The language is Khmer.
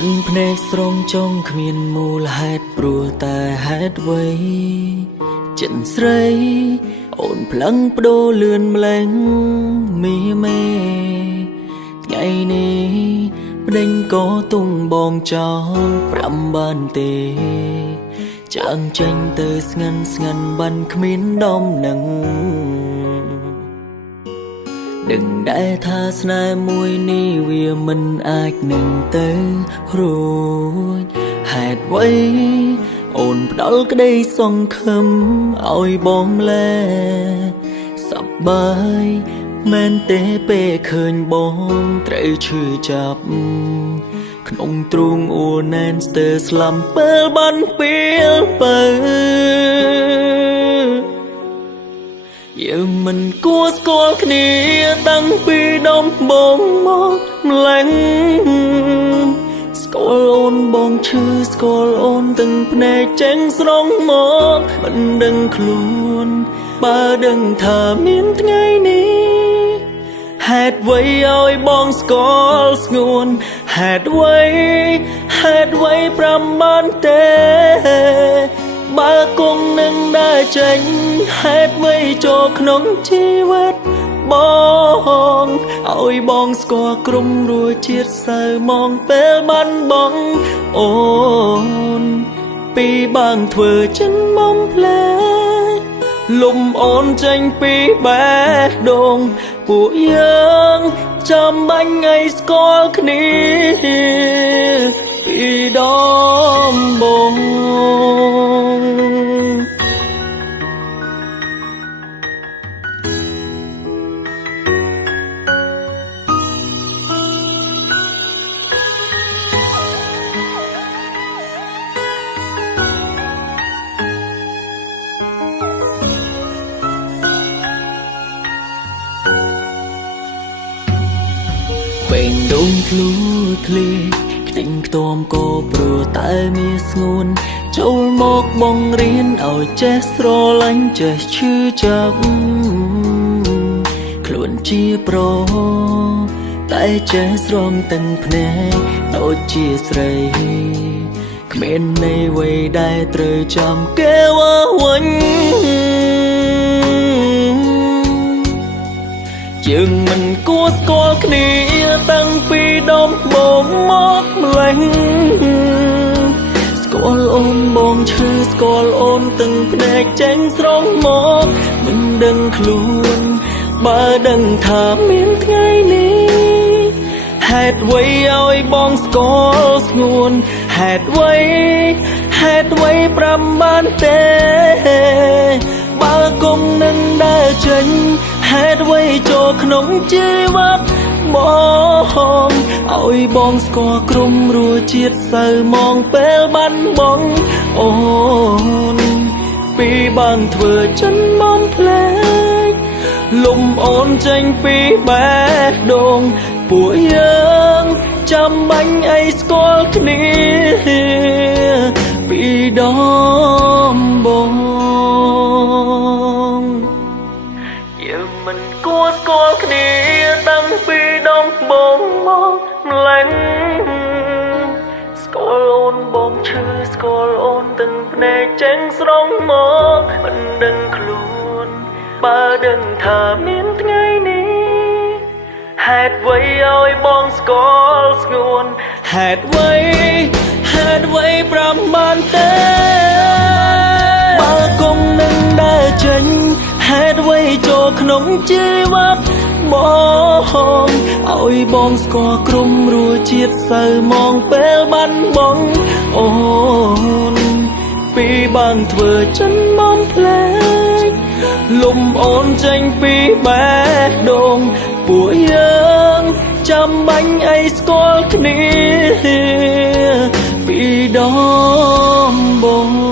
ទាំងភ្នែកស្រងចង់គ្មានមូលហេតុព្រោះតែហេតុអ្វីចិនស្រីអូនផ្លឹងបដូរលឿនម្លេងមីមេថ្ងៃនេះប្ដេញក៏ទុំបងចោលប្រាំបានទេចាំងចេញទៅស្ងាត់បានគ្មានដំណឹងដឹងដែរថាស្នេហ៍មួយនេះវាមិនអាចនឹងទៅរួចហេតុអ្វីអូនផ្ដល់ក្តីសង្ឃឹមឲ្យបងលែសប្បាយមែនទេពេលឃើញបងត្រូវឈឺចាប់ក្នុងទ្រូងអួរណែនស្ទើរស្លាប់ពេលបានពេលបើយើងមិនគួរស្គាល់គ្នាតាំងពីដំបូងមកម្ល៉េះស្គាល់អូនបងឈឺស្គាល់អូនទាំងភ្នែកចេញស្រង់មកមិនដឹងខ្លួនបើដឹងថាមានថ្ងៃនេះហេតុអ្វីឲ្យបងស្គាល់ស្ងួនហេតុអ្វីប្រាំបានទេបើគង់នឹងដើរចេញហេតុអ្វីចូលក្នុងជីវិតបងឲ្យបងស្គាល់ក្រុមរួចជាតិសៅមកពេលបានបងអូនពីបាងធ្វើចិនមុំផ្លែលំអូនចេញពីបេះដូងពួកយើងចាំបាញ់ឲ្យស្គាល់គ្នាពីដំបូងពេញដងធ្លូធ្លាខ្ទិញខ្ទាំក៏ព្រោះតែមានស្ងួនចូលមកបងរៀនឲ្យចេះស្រឡាញ់ចេះឈឺចាប់ខ្លួនជាប្រុសតែចេះស្រង់ទាំងភ្នែកដូចជាស្រីគ្មានន័យអ្វីដែលត្រូវចាំគេវាវិញយើងមិនគួរស្គាល់គ្នាតាំងពីដំបូងមកម្ល៉េះស្គាល់អូនបងឈឺស្គាល់អូនទាំងភ្នែកចេញស្រង់មកមិនដឹងខ្លួនបើដឹងថាមានថ្ងៃនេះហេតុអ្វីឲ្យបងស្គាល់ស្ងួនហេតុអ្វីប្រាំបានទេបើគុំនឹងដើរចេញហេតុអ្វីចូលក្នុងជីវិតបងឲ្យបងស្គាល់ក្រុមរួចជាតិសៅមកពេលបានបងអូនពីបាងធ្វើចិនមកផ្លែលំអូនចេញពីបេះដូងពួកយើងចាំបាញ់ឲ្យស្គាល់គ្នាពីដំបូងយើងមិនគួរស្គាល់គ្នាតាំងពីដំបូងមកម្ល៉េះស្គាល់អូនបងឈឺស្គាល់អូនទាំងភ្នែកចេញស្រង់មកមិនដឹងខ្លួនបើដឹងថាមានថ្ងៃនេះហេតុអ្វីឲ្យបងស្គាល់ស្ងួនហេតុអ្វីប្រាំបានទេបើគង់នឹងដើរចេញហេតុអ្វីចូលក្នុងជីវិតបងឲ្យបងស្គាល់ក្រុមរួចជាតិសៅមកពេលបានបងអូនពីបាងធ្វើចិនមកផ្លែលំអូនចេញពីបេះដូងពួកយើងចាំបាញ់ឲ្យស្គាល់គ្នាពីដំបូង